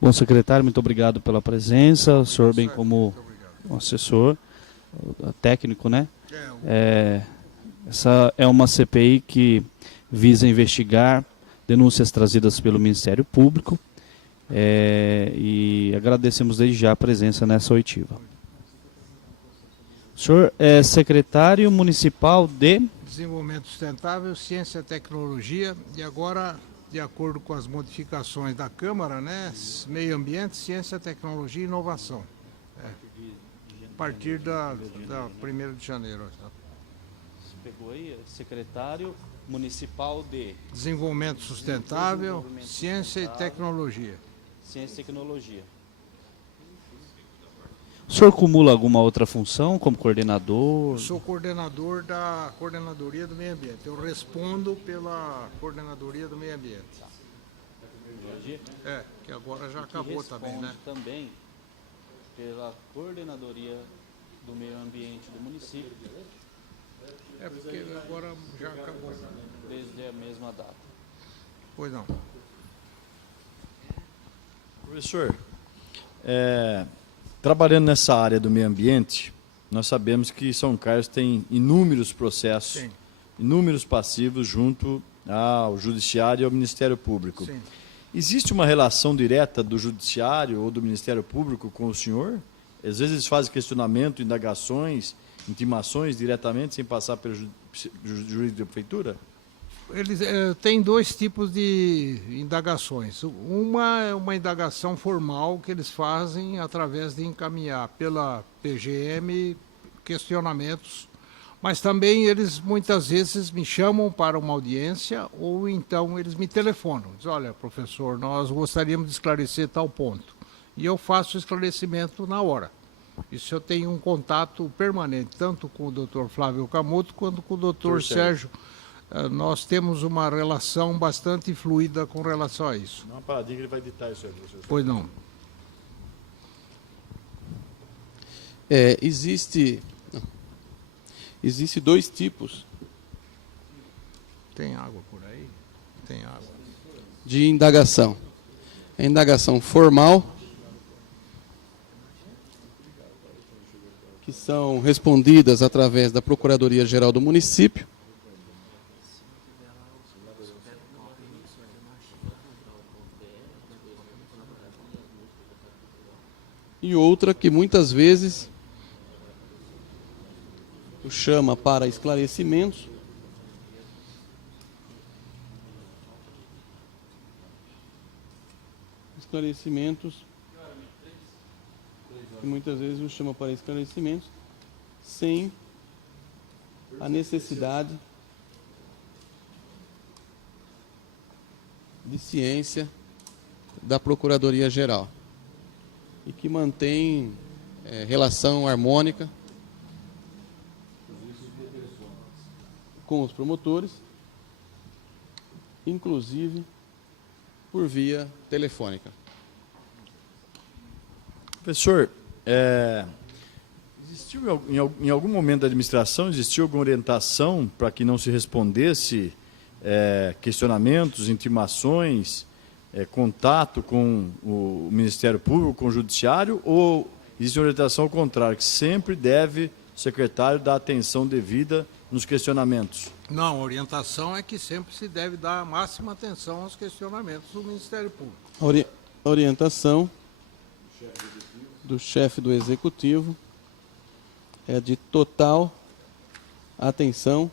Bom, secretário, muito obrigado pela presença. O senhor, bem como o assessor, técnico, né? Essa é uma CPI que visa investigar denúncias trazidas pelo Ministério Público e agradecemos desde já a presença nessa oitiva. O senhor é secretário municipal de Desenvolvimento Sustentável, Ciência e Tecnologia, e agora, de acordo com as modificações da Câmara, né, Meio Ambiente, Ciência, Tecnologia e Inovação. A partir da 1º de janeiro. Você pegou aí, secretário municipal de Desenvolvimento Sustentável, Ciência e Tecnologia. Ciência e Tecnologia. O senhor acumula alguma outra função como coordenador? Eu sou coordenador da Coordenadoria do Meio Ambiente. Eu respondo pela Coordenadoria do Meio Ambiente. Que agora já acabou também, né? Também pela Coordenadoria do Meio Ambiente do município. Porque agora já acabou. Desde a mesma data. Pois não. Professor, trabalhando nessa área do meio ambiente, nós sabemos que São Carlos tem inúmeros processos, Sim. inúmeros passivos junto ao Judiciário e ao Ministério Público. Sim. Existe uma relação direta do Judiciário ou do Ministério Público com o senhor? Às vezes eles fazem questionamento, indagações, intimações diretamente, sem passar pelo jurídico da prefeitura? Eles têm dois tipos de indagações. Uma é uma indagação formal que eles fazem através de encaminhar pela PGM questionamentos, mas também eles muitas vezes me chamam para uma audiência ou então eles me telefonam. Dizem, olha, professor, nós gostaríamos de esclarecer tal ponto. E eu faço o esclarecimento na hora. Isso eu tenho um contato permanente, tanto com o Dr. Flávio Camoto quanto com o Dr. Sérgio. Nós temos uma relação bastante fluida com relação a isso. Não, uma paradinha que ele vai ditar isso aí, professor. Pois não. Existe dois tipos Tem água por aí? Tem água. de indagação. A indagação formal, que são respondidas através da Procuradoria-Geral do município, e outra que muitas vezes o chama para esclarecimentos, que muitas vezes o chama para esclarecimentos sem a necessidade de ciência da Procuradoria-Geral e que mantém relação harmônica com os promotores, inclusive por via telefônica. Professor, existiu em algum momento da administração, existiu alguma orientação para que não se respondesse questionamentos, intimações, contato com o Ministério Público, com o Judiciário, ou existe uma orientação ao contrário, que sempre deve o secretário dar atenção devida nos questionamentos? Não, a orientação é que sempre se deve dar a máxima atenção aos questionamentos do Ministério Público. A orientação do chefe do Executivo é de total atenção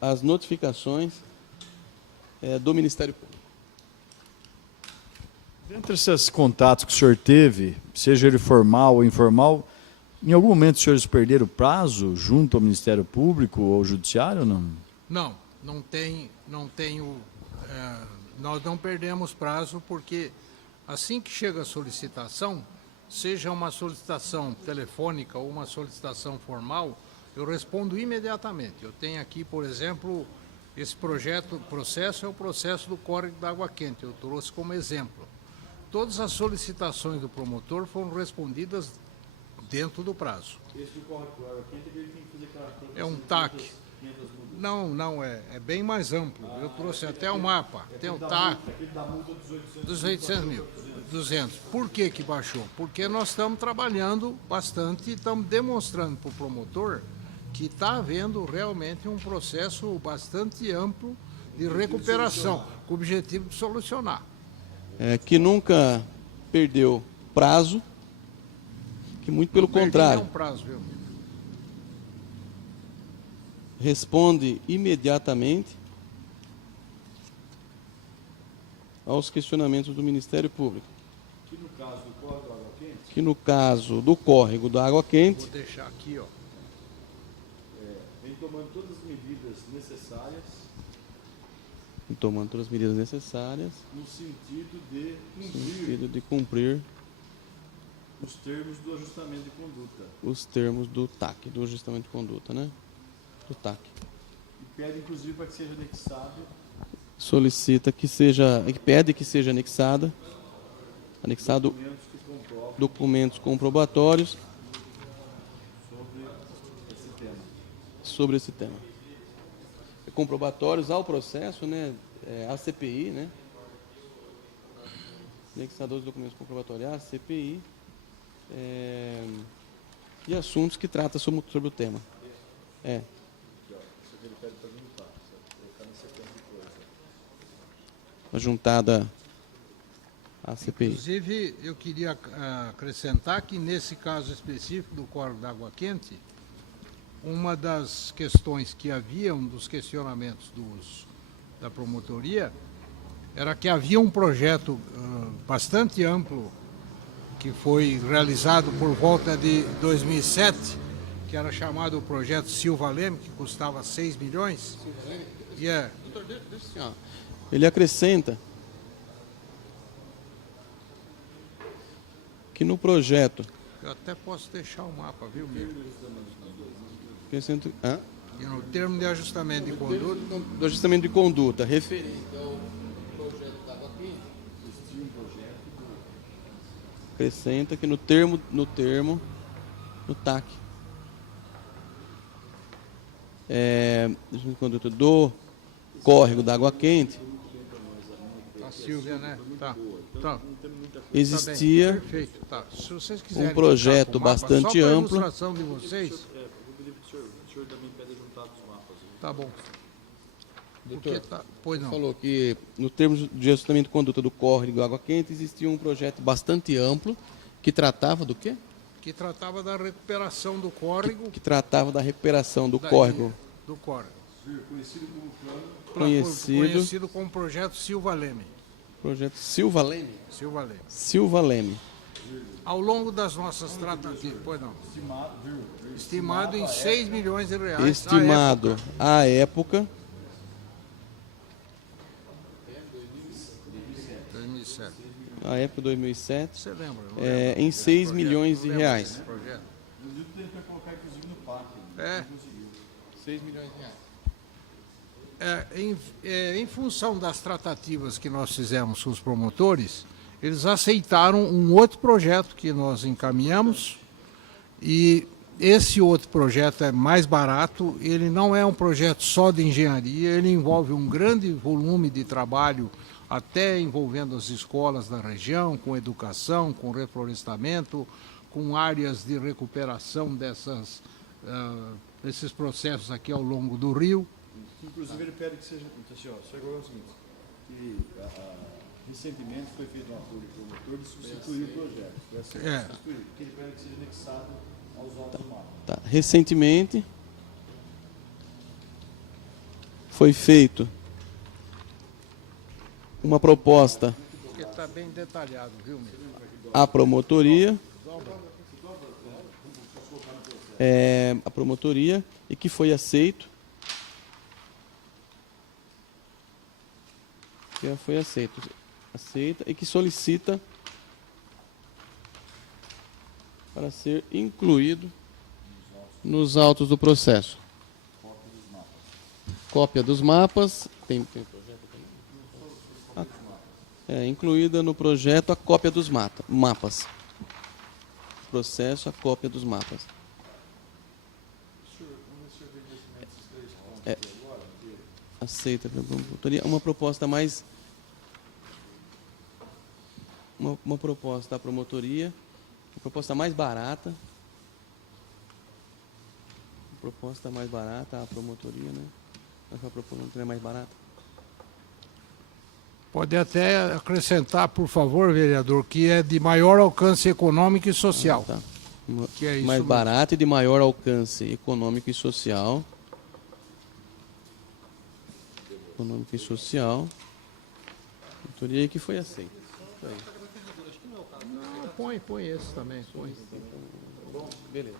às notificações do Ministério Público. Dentre esses contatos que o senhor teve, seja ele formal ou informal, em algum momento os senhores perderam o prazo junto ao Ministério Público ou ao Judiciário ou não? Não tenho. Nós não perdemos prazo porque assim que chega a solicitação, seja uma solicitação telefônica ou uma solicitação formal, eu respondo imediatamente. Eu tenho aqui, por exemplo, esse processo é o processo do córrego da água quente, eu trouxe como exemplo. Todas as solicitações do promotor foram respondidas dentro do prazo. Esse do córrego da água quente ele tem que fazer É um TAC. Não, não, é bem mais amplo. Eu trouxe até o mapa. Tem o TAC dos 800 mil. 200. Por que que baixou? Porque nós estamos trabalhando bastante e estamos demonstrando para o promotor que está havendo realmente um processo bastante amplo de recuperação, com o objetivo de solucionar. Que nunca perdeu prazo, que muito pelo contrário, É um prazo, viu? responde imediatamente aos questionamentos do Ministério Público. Que no caso do córrego da Água Quente, Vou deixar aqui, ó. Vem tomando todas as medidas necessárias tomando todas as medidas necessárias, no sentido de no cumprir sentido de cumprir os termos do ajustamento de conduta. os termos do TAC, do ajustamento de conduta, né? Do TAC. E pede, inclusive, para que seja anexado Solicita que pede que seja anexado documentos que comprovam documentos comprobatórios sobre esse tema. Comprobatórios ao processo, né? À CPI, né? Anexadores de documentos comprobatórios à CPI e assuntos que trata sobre o tema. Juntada à CPI. Inclusive, eu queria acrescentar que nesse caso específico do córrego da Água Quente, uma das questões que havia, um dos questionamentos da promotoria, era que havia um projeto bastante amplo que foi realizado por volta de 2007, que era chamado o projeto Silva Leme, que custava 6 milhões. Ele acrescenta que no projeto... Eu até posso deixar o mapa, viu, Miro? E no termo de ajustamento de conduta... Do ajustamento de conduta, referente ao projeto da Água Quente, existia um projeto acrescenta que no TAC, de conduta do córrego da Água Quente, A Silvia, né? Tá. existia Tá bem, perfeito. Tá. Se vocês quiserem um projeto colocar o mapa, bastante só pra amplo. ilustração de vocês. o senhor também pede juntado os mapas. Tá bom. Doutor, Pois não. falou que no termos de ajustamento de conduta do córrego da Água Quente existia um projeto bastante amplo que tratava do quê? Que tratava da recuperação do córrego. Que tratava da recuperação do da córrego. ilha, Do córrego. Conhecido como projeto Silva Leme. Projeto Silva Leme. Silva Leme. Silva Leme. Ao longo das nossas tratativas, pois não. Estimado em 6 milhões de reais. Estimado à época 2007. à época 2007, Você lembra? em 6 milhões de reais. Projeto. Inclusive, tem que colocar, inclusive, no PAC. É. 6 milhões de reais. Em função das tratativas que nós fizemos com os promotores, eles aceitaram um outro projeto que nós encaminhamos e esse outro projeto é mais barato, ele não é um projeto só de engenharia, ele envolve um grande volume de trabalho, até envolvendo as escolas da região, com educação, com reflorestamento, com áreas de recuperação desses processos aqui ao longo do rio. Inclusive, ele pede que seja... Então, assim, ó, chegou o seguinte, que recentemente foi feito um acordo com o promotor de substituir o projeto. Substituir, que ele pede que seja anexado aos autos do mapa. Tá. Recentemente foi feito uma proposta Porque está bem detalhado, viu, Miro? à promotoria, e que foi aceito. Que foi aceita e que solicita para ser incluído nos autos do processo. Cópia dos mapas. Tem projeto também? Incluída no projeto a cópia dos mapas. Processo, a cópia dos mapas. Aceita pela promotoria. Uma proposta mais... Uma proposta da promotoria, uma proposta mais barata. Proposta mais barata, a promotoria, né? A promotoria é mais barata. Pode até acrescentar, por favor, vereador, que é de maior alcance econômico e social. Tá. Que é isso Mais mesmo. barata e de maior alcance econômico e social. Econômico e social. Promotoria que foi aceita. Isso aí. Não, põe esse também. Põe. Beleza.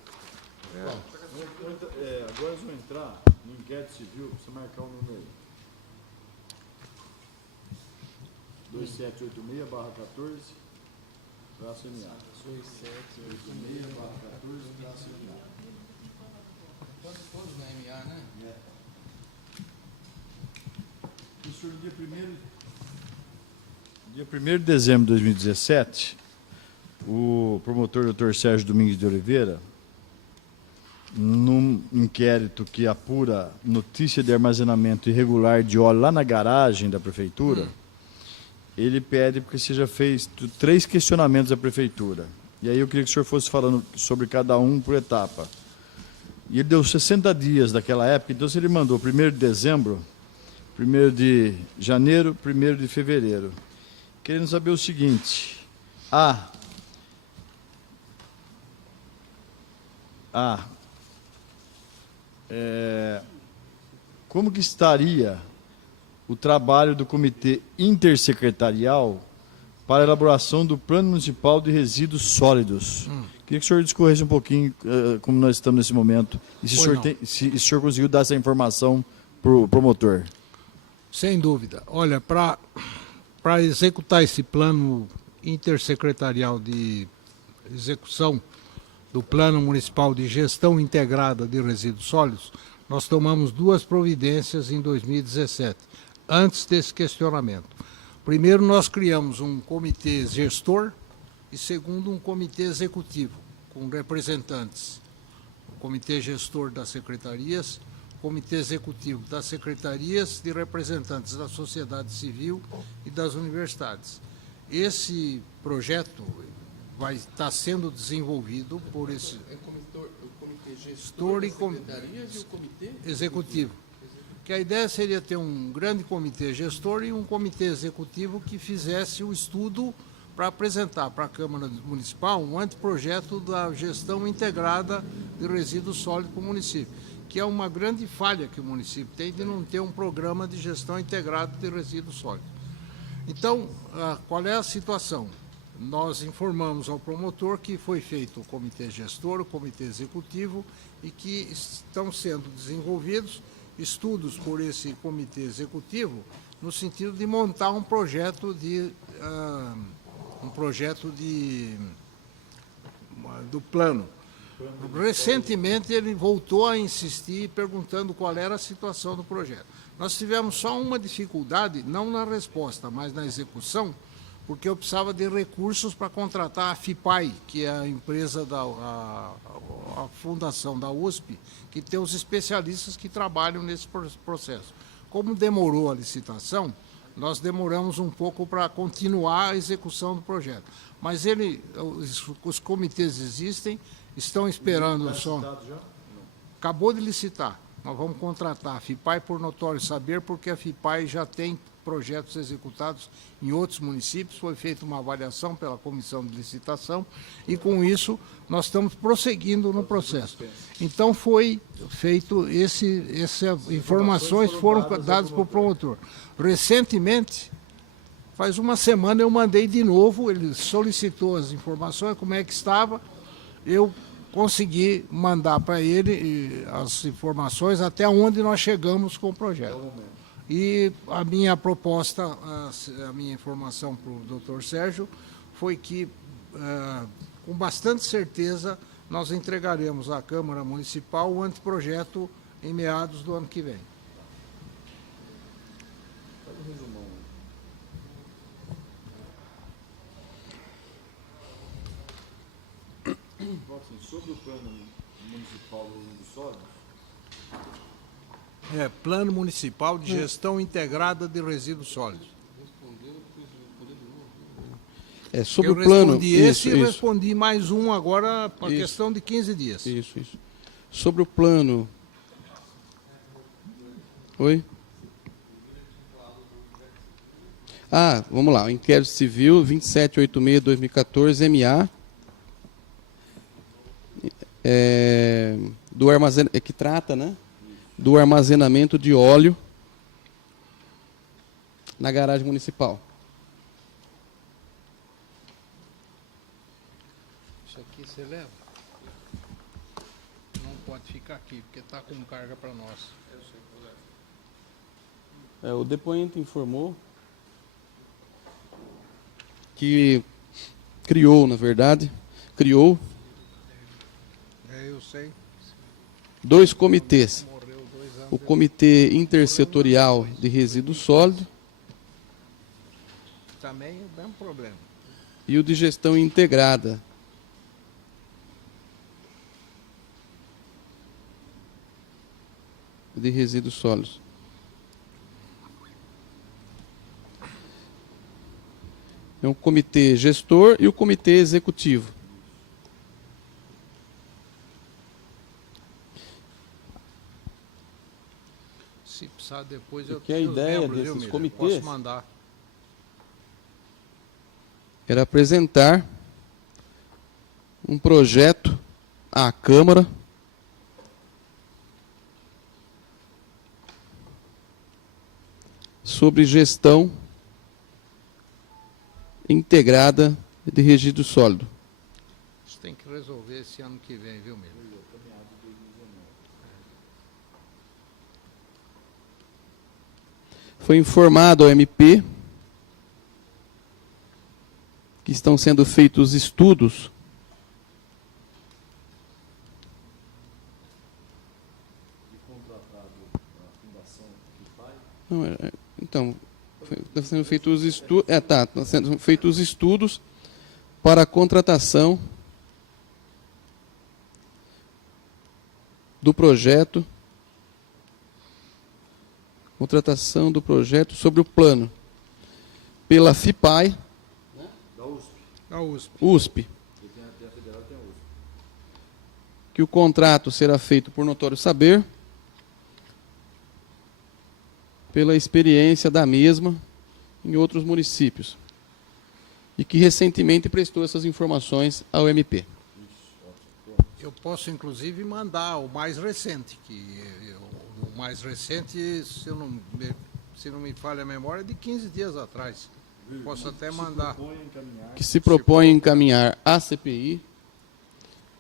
Agora eles vão entrar no inquérito civil, precisa marcar o número aí. 2786/14, traço MA. 2786/14, traço MA. Todos na MA, né? O senhor, dia 1º de dezembro de 2017, o promotor Dr. Sérgio Domingues de Oliveira, num inquérito que apura notícia de armazenamento irregular de óleo lá na garagem da prefeitura, ele pede que seja feito 3 questionamentos à prefeitura. E aí eu queria que o senhor fosse falando sobre cada um por etapa. E ele deu 60 dias daquela época, então ele mandou 1º de dezembro, 1º de janeiro, 1º de fevereiro. Querendo saber o seguinte: como que estaria o trabalho do Comitê Intersecretarial para a elaboração do Plano Municipal de Resíduos Sólidos? Queria que o senhor discorresse um pouquinho como nós estamos nesse momento e se o senhor conseguiu dar essa informação para o promotor. Sem dúvida. Olha, para executar esse plano intersecretarial de execução do Plano Municipal de Gestão Integrada de Resíduos Sólidos, nós tomamos 2 providências em 2017, antes desse questionamento. Primeiro, nós criamos um comitê gestor e, segundo, um comitê executivo, com representantes. O comitê gestor das secretarias, comitê executivo das secretarias de representantes da sociedade civil e das universidades. Esse projeto vai estar sendo desenvolvido por esse O comitê gestor e e o comitê executivo. Que a ideia seria ter um grande comitê gestor e um comitê executivo que fizesse o estudo para apresentar para a Câmara Municipal um anteprojeto da gestão integrada de resíduos sólidos para o município, que é uma grande falha que o município tem de não ter um programa de gestão integrada de resíduos sólidos. Então, qual é a situação? Nós informamos ao promotor que foi feito o comitê gestor, o comitê executivo e que estão sendo desenvolvidos estudos por esse comitê executivo no sentido de montar um projeto do plano. Recentemente ele voltou a insistir perguntando qual era a situação do projeto. Nós tivemos só uma dificuldade, não na resposta, mas na execução, porque eu precisava de recursos para contratar a FIPAI, que é a empresa a fundação da USP, que tem os especialistas que trabalham nesse processo. Como demorou a licitação, nós demoramos um pouco para continuar a execução do projeto. Mas os comitês existem, estão esperando só. Acabou de licitar. Nós vamos contratar a FIPAI por notório saber, porque a FIPAI já tem projetos executados em outros municípios, foi feita uma avaliação pela comissão de licitação e, com isso, nós estamos prosseguindo no processo. Então, foi feito essas informações foram dadas para o promotor. Recentemente, faz uma semana, eu mandei de novo, ele solicitou as informações, como é que estava, eu consegui mandar para ele as informações até onde nós chegamos com o projeto. E a minha proposta, a minha informação para o doutor Sérgio foi que, com bastante certeza, nós entregaremos à Câmara Municipal o anteprojeto em meados do ano que vem. Sobre o plano municipal de resíduos sólidos, Plano Municipal de Gestão Integrada de Resíduos Sólidos. Sobre Eu o plano. respondi esse e respondi mais um agora, a questão de 15 dias. Isso. Sobre o plano. Oi? Vamos lá. O inquérito civil 2786-2014, MA. Que trata, né? Do armazenamento de óleo na garagem municipal. Isso aqui você leva? Não pode ficar aqui, porque está com carga para nós. O depoente informou que criou, Eu sei. 2 comitês. Morreu 2 anos. O Comitê Intersetorial de Resíduos Sólidos Também é o mesmo problema. e o de Gestão Integrada. De resíduos sólidos. É um comitê gestor e o comitê executivo. Se precisar depois que a ideia desses Miller? comitês Posso mandar. era apresentar um projeto à Câmara sobre gestão integrada de resíduos sólidos. Isso tem que resolver esse ano que vem, viu, Miller? Foi informado ao MP que estão sendo feitos estudos estão sendo feitos estão sendo feitos estudos para a contratação do projeto sobre o plano pela FIPAI, Da USP. USP, que o contrato será feito por notório saber, pela experiência da mesma em outros municípios, e que recentemente prestou essas informações ao MP. Eu posso, inclusive, mandar o mais recente, o mais recente, se não me falha a memória, é de 15 dias atrás. Posso até mandar. Que se propõe encaminhar à CPI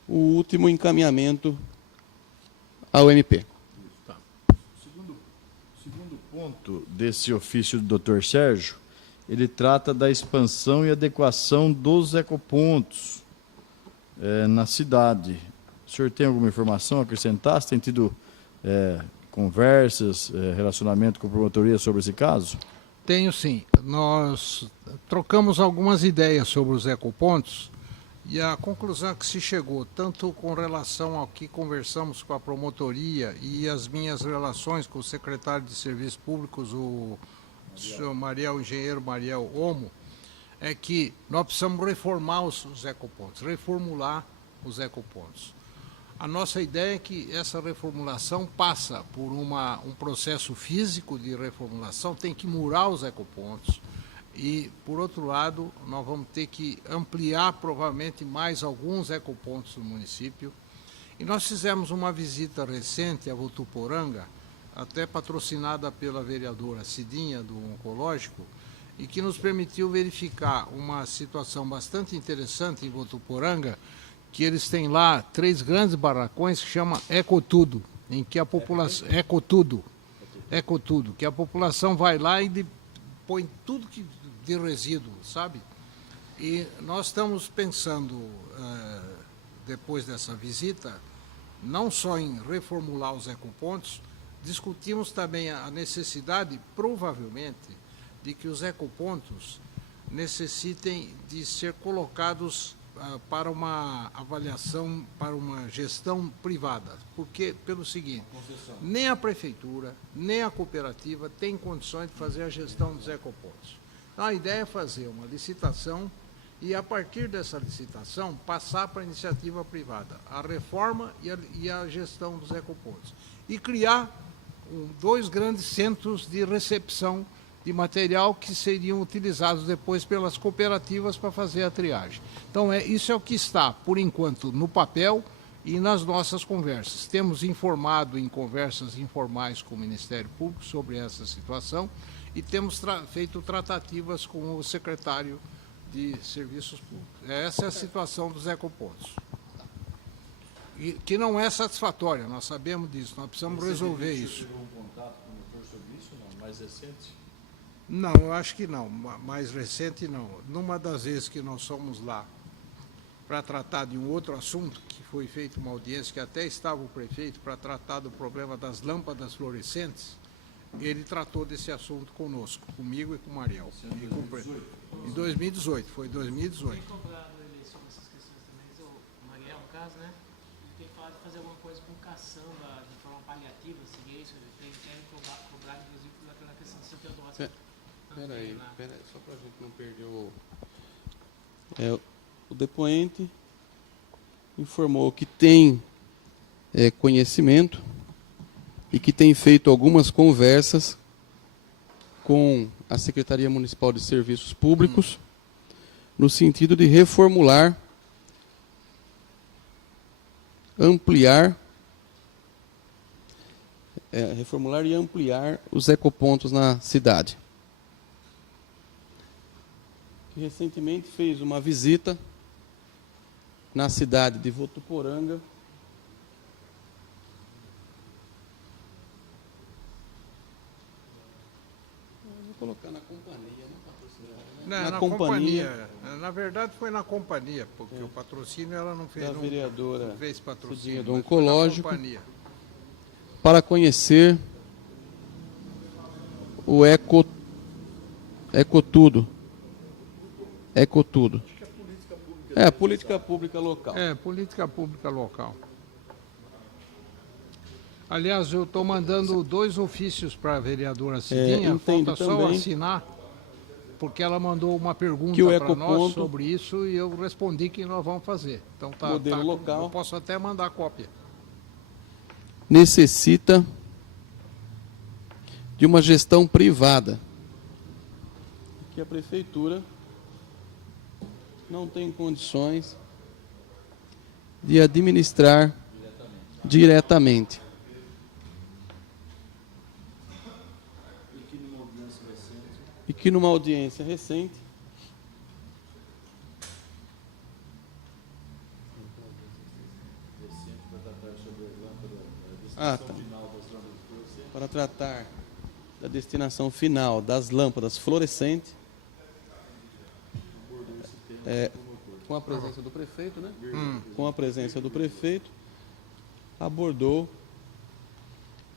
o último encaminhamento ao MP. Segundo ponto desse ofício do Dr. Sérgio, ele trata da expansão e adequação dos ecopontos na cidade. O senhor tem alguma informação a acrescentar? Você tem tido conversas, relacionamento com a promotoria sobre esse caso? Tenho sim. Nós trocamos algumas ideias sobre os ecopontos e a conclusão que se chegou, tanto com relação ao que conversamos com a promotoria e as minhas relações com o secretário de Serviços Públicos, o senhor engenheiro Mariel Omo, é que nós precisamos reformar os ecopontos, reformular os ecopontos. A nossa ideia é que essa reformulação passa por um processo físico de reformulação, tem que murar os ecopontos e, por outro lado, nós vamos ter que ampliar provavelmente mais alguns ecopontos no município. E nós fizemos uma visita recente a Votuporanga, até patrocinada pela vereadora Cidinha, do Oncológico, e que nos permitiu verificar uma situação bastante interessante em Votuporanga, que eles têm lá 3 grandes barracões que chama Ecotudo, em que a população Ecotudo, que a população vai lá e põe tudo de resíduo, sabe? E nós estamos pensando, depois dessa visita, não só em reformular os ecopontos, discutimos também a necessidade, provavelmente, de que os ecopontos necessitem de ser colocados para uma avaliação, para uma gestão privada. Porque, pelo seguinte, nem a prefeitura, nem a cooperativa tem condições de fazer a gestão dos ecopontos. Então, a ideia é fazer uma licitação e, a partir dessa licitação, passar para a iniciativa privada a reforma e a gestão dos ecopontos. E criar dois grandes centros de recepção de material que seriam utilizados depois pelas cooperativas para fazer a triagem. Então, isso é o que está, por enquanto, no papel e nas nossas conversas. Temos informado em conversas informais com o Ministério Público sobre essa situação e temos feito tratativas com o secretário de Serviços Públicos. Essa é a situação dos ecopontos. E que não é satisfatória, nós sabemos disso, nós precisamos resolver isso. Chegou um contato com o doutor sobre isso ou não? Mais recente? Não, eu acho que não. Mais recente, não. Numa das vezes que nós fomos lá para tratar de um outro assunto, que foi feita uma audiência, que até estava o prefeito para tratar do problema das lâmpadas fluorescentes, ele tratou desse assunto conosco, comigo e com o Mariel. E com o prefeito. Em 2018, foi em 2018. Tem cobrado ele sobre essas questões também, o Mariel, no caso, né? Ele tem falado de fazer alguma coisa com caçamba, de forma paliativa, seria isso? Ele tem cobrado, inclusive, pela questão de São Teodoro. Peraí, só para a gente não perder o depoente informou que tem conhecimento e que tem feito algumas conversas com a Secretaria Municipal de Serviços Públicos no sentido de reformular, ampliar e ampliar os ecopontos na cidade. Recentemente fez uma visita na cidade de Votuporanga. Vou colocar na companhia, né? Na companhia. Na verdade, foi na companhia, porque o patrocínio ela não fez. Da vereadora não fez patrocínio. Cidinha do mas foi na Oncológico. companhia. Para conhecer o Ecotudo. Ecotudo. É a política pública local. É, política pública local. Aliás, eu estou mandando 2 ofícios para a vereadora Cidinha, entendo falta só também assinar, porque ela mandou uma pergunta que o para nós ecoponto- sobre isso e eu respondi que nós vamos fazer. Então Modelo local. eu posso até mandar cópia. Necessita de uma gestão privada. Que a prefeitura não tem condições de administrar diretamente. E que numa audiência recente para tratar da destinação final das lâmpadas fluorescentes, com a presença do prefeito, né? Com a presença do prefeito, abordou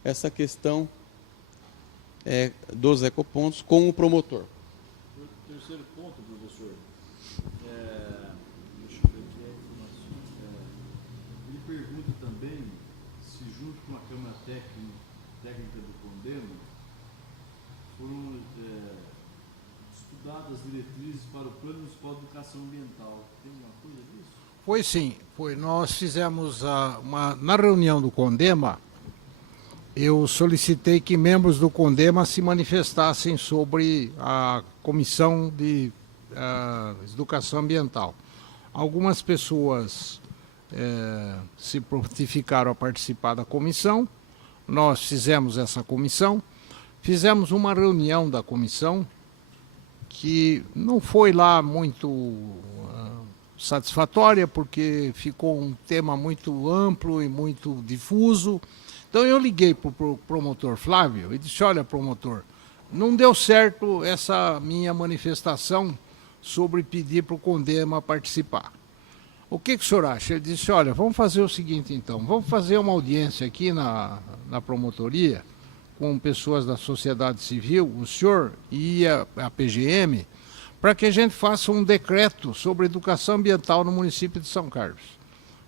essa questão dos ecopontos com o promotor. O terceiro ponto, professor, deixa eu ver aqui a informação. Ele pergunta também se, junto com a Câmara Técnica do Condema, foram estudadas as diretrizes para o Plano Municipal de Educação Ambiental. Tem alguma coisa disso? Foi sim, foi. Nós fizemos na reunião do Condema, eu solicitei que membros do Condema se manifestassem sobre a Comissão de Educação Ambiental. Algumas pessoas se prontificaram a participar da comissão, nós fizemos essa comissão, fizemos uma reunião da comissão que não foi lá muito satisfatória, porque ficou um tema muito amplo e muito difuso. Então eu liguei para o promotor Flávio e disse: olha, promotor, não deu certo essa minha manifestação sobre pedir para o Condema participar. O que o senhor acha? Ele disse: olha, vamos fazer o seguinte então, vamos fazer uma audiência aqui na promotoria com pessoas da sociedade civil, o senhor e a PGM, para que a gente faça um decreto sobre educação ambiental no município de São Carlos.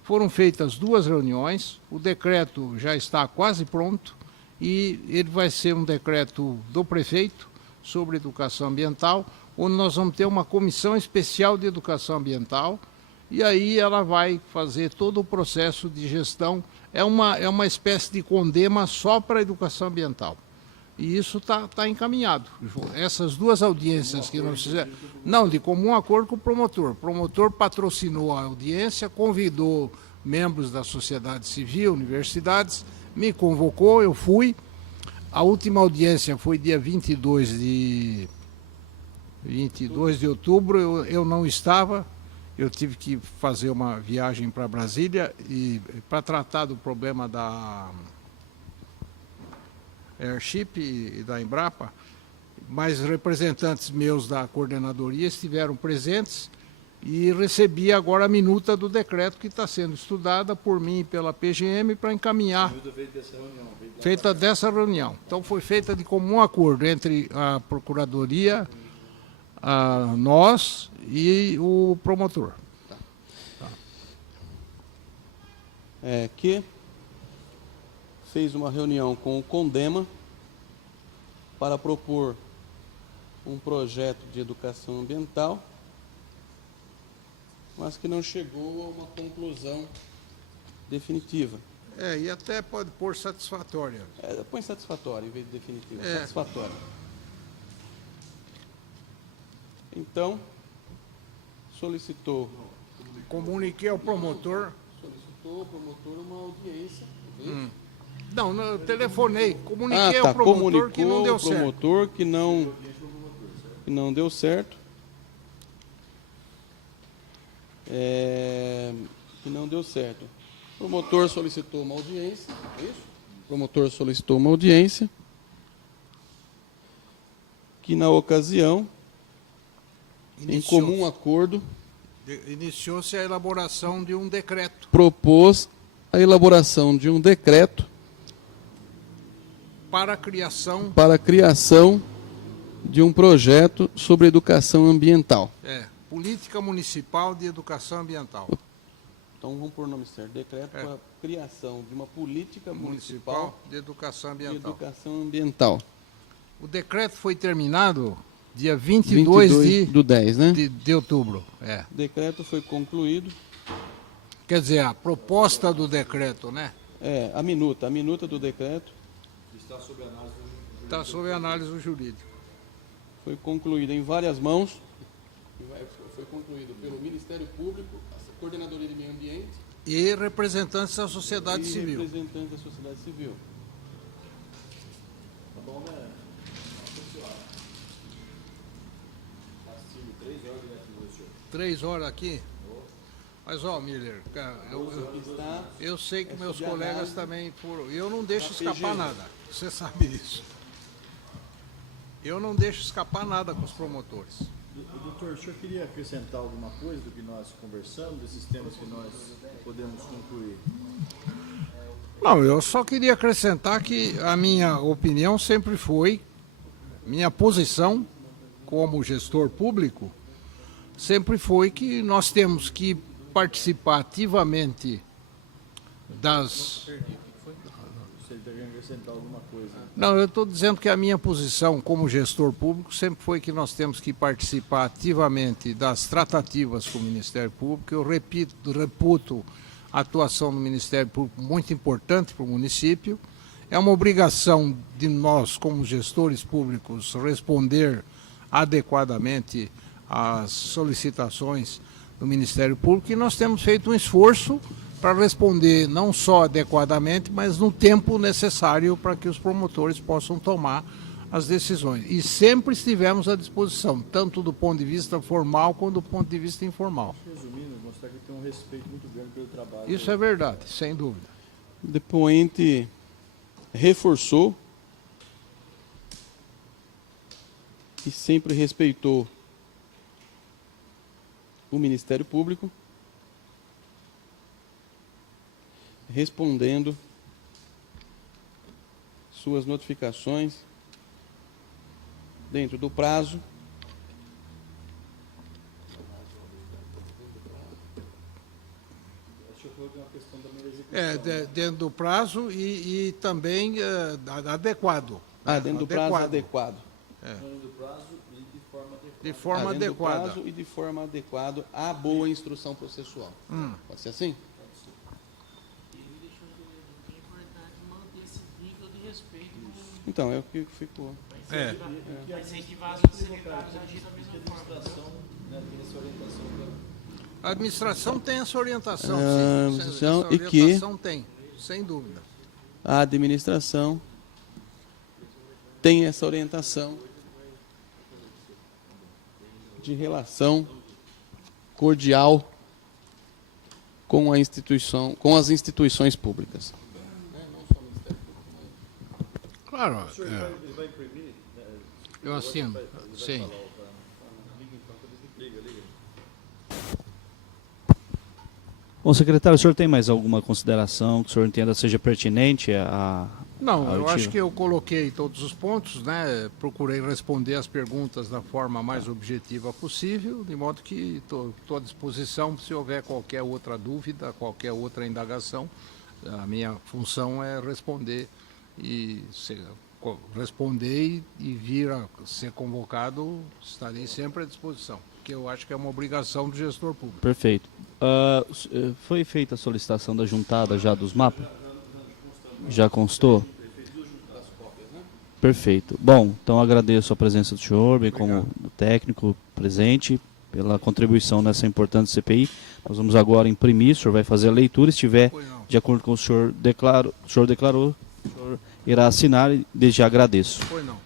Foram feitas 2 reuniões, o decreto já está quase pronto e ele vai ser um decreto do prefeito sobre educação ambiental, onde nós vamos ter uma comissão especial de educação ambiental e aí ela vai fazer todo o processo de gestão. É uma espécie de condema só para a educação ambiental. E isso está encaminhado. Essas 2 audiências que nós fizemos, não, de comum acordo com o promotor. O promotor patrocinou a audiência, convidou membros da sociedade civil, universidades, me convocou, eu fui. A última audiência foi dia 22 de outubro, eu não estava, eu tive que fazer uma viagem para Brasília e para tratar do problema da Airship e da Embrapa, mas representantes meus da coordenadoria estiveram presentes e recebi agora a minuta do decreto que está sendo estudada por mim e pela PGM para encaminhar. Feita dessa reunião. Então foi feita de comum acordo entre a Procuradoria, nós e o promotor. Que fez uma reunião com o Condema para propor um projeto de educação ambiental, mas que não chegou a uma conclusão definitiva. E até pode pôr satisfatória. Põe satisfatório em vez de definitiva. É. Satisfatório. Então, solicitou Comuniquei ao promotor. ao promotor uma audiência. Não, eu telefonei, comuniquei ao promotor que não deu certo. Promotor que não deu certo. Que não deu certo. O promotor solicitou uma audiência, é isso? O promotor solicitou uma audiência que, na ocasião, em comum acordo, iniciou-se a elaboração de um decreto. Propôs a elaboração de um decreto Para a criação. Para a criação de um projeto sobre educação ambiental. Política Municipal de Educação Ambiental. Então vamos pôr o nome certo. Decreto para a criação de uma política municipal de Educação de Ambiental. educação ambiental. O decreto foi terminado dia 22 do 10, né? de outubro. O decreto foi concluído. Quer dizer, a proposta do decreto, né? A minuta do decreto. Está sob análise jurídica. Foi concluída em várias mãos. Foi concluído pelo Ministério Público, a Coordenadoria de Meio Ambiente e representantes da sociedade civil. Representantes da sociedade civil. Tá bom, né? 3 horas aqui? Mas, Miller, eu sei que meus colegas também foram. Eu não deixo escapar nada. Você sabe disso. Eu não deixo escapar nada com os promotores. Doutor, o senhor queria acrescentar alguma coisa do que nós conversamos, desses temas que nós podemos concluir? Não, eu só queria acrescentar que a minha opinião sempre foi, minha posição como gestor público, sempre foi que nós temos que participar ativamente das... Você queria acrescentar alguma coisa? Não, eu estou dizendo que a minha posição como gestor público sempre foi que nós temos que participar ativamente das tratativas com o Ministério Público. Eu reputo a atuação do Ministério Público muito importante para o município. É uma obrigação de nós, como gestores públicos, responder adequadamente às solicitações do Ministério Público e nós temos feito um esforço para responder não só adequadamente, mas no tempo necessário para que os promotores possam tomar as decisões. E sempre estivemos à disposição, tanto do ponto de vista formal quanto do ponto de vista informal. Resumindo, mostrar que tem um respeito muito grande pelo trabalho. Isso é verdade, sem dúvida. O depoente reforçou que sempre respeitou o Ministério Público, respondendo suas notificações dentro do prazo Dentro do prazo e também adequado. Dentro do prazo adequado. De forma Dentro do adequada. prazo e de forma adequada à boa instrução processual. Pode ser assim? Ele deixou de ver que é importante manter esse vínculo de respeito com Então, é o que ficou. para incentivar os secretários a agir da mesma forma. A administração tem essa orientação, sim. administração Essa e que- orientação tem, sem dúvida. A administração tem essa orientação de relação cordial com a instituição, com as instituições públicas. Claro. Eu assino, sim. Bom, secretário, o senhor tem mais alguma consideração que o senhor entenda seja pertinente a Não, eu auditiva? acho que eu coloquei todos os pontos, né? Procurei responder as perguntas da forma mais objetiva possível, de modo que estou à disposição se houver qualquer outra dúvida, qualquer outra indagação. A minha função é responder e vir a ser convocado, estarei sempre à disposição, porque eu acho que é uma obrigação do gestor público. Perfeito. Foi feita a solicitação da juntada já dos mapas? Já constou? Perfeito. Bom, então agradeço a presença do senhor, bem como do técnico presente, pela contribuição nessa importante CPI. Nós vamos agora imprimir, o senhor vai fazer a leitura, se estiver de acordo com o senhor declarou, o senhor irá assinar e desde já agradeço. Foi não.